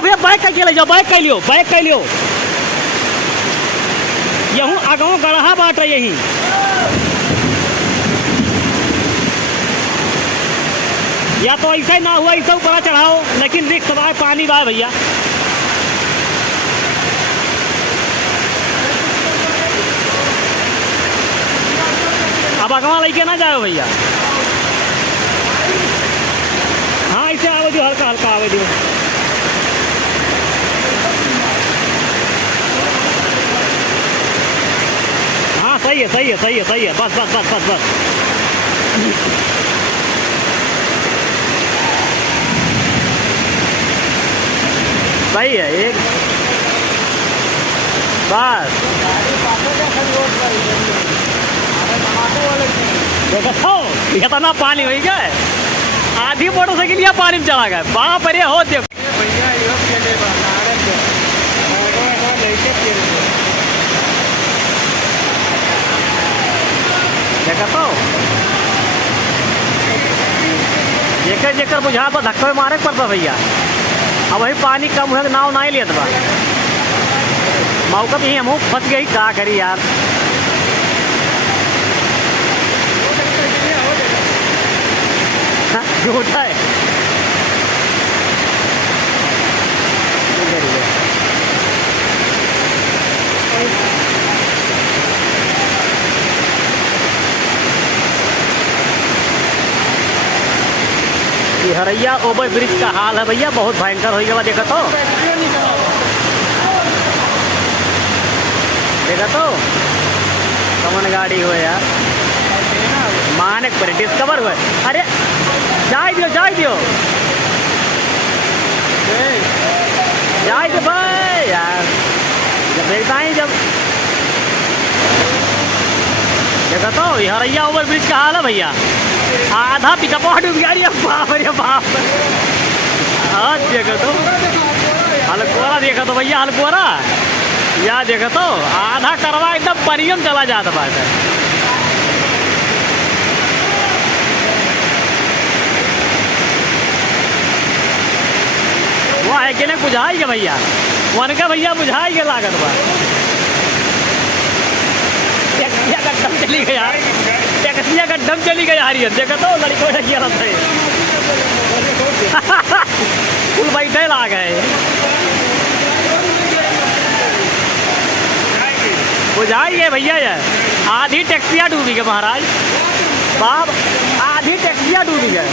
भैया बाइक का ले जाओ, बाइक का लियो, बाइक का लियो। यहूँ आगाऊ गढ़ा बाट रही यहीं। या तो ऐसा ही ना हुआ, ऐसा ऊपर चढ़ाओ, लेकिन रिक्स बा, पानी बा भैया। अब अगवा लेके ना जाओ भैया। हाँ ऐसे आवे दियो, हल्का हल्का आवे दियो। हाँ सही है, सही है, सही है, सही है। बस बस बस बस बस। सही है एक बस। देखो इतना पानी हो गया, आधी मोटरसाइकिल या पानी में चला गया। बाप रे हो देखो देखा तो जेकर जेकर बुझा तो धक्का मारे पड़ता भैया। अब वही पानी कम हुआ, नाव ना ही लिया था मौका भी हम फंस गई, क्या करी यार। झूठा है। हरैया ओवर ब्रिज का हाल है भैया, बहुत भयंकर हो गया। देखा तो कमन गाड़ी हो यार, मानक पर डिस्कवर हुए। अरे जाए दियो, जाए दियो, जाए दो भाई यार। जब देखता ही जब देखा तो हरैया ओवर ब्रिज का हाल है भैया, आधा पिकअप डूब गया। बाप रे बाप। हाँ देखो तो हलकुआरा, देखा तो भैया हलकुआरा, या देखो तो आधा करवा एकदम परियम चला जाता बात है। वो है कि नहीं बुझाएगा भैया, वन का भैया बुझाएगा लागत बात। टैक्सिया का दम चली गई यार, टैक्सिया का दम चली गई यार। ये देखो तो लड़कों ने किया था फुल बैठे ला गए। बुझाइए भैया यार, आधी टैक्सियाँ डूबी गए महाराज बाप, आधी टैक्सियाँ डूबी गए।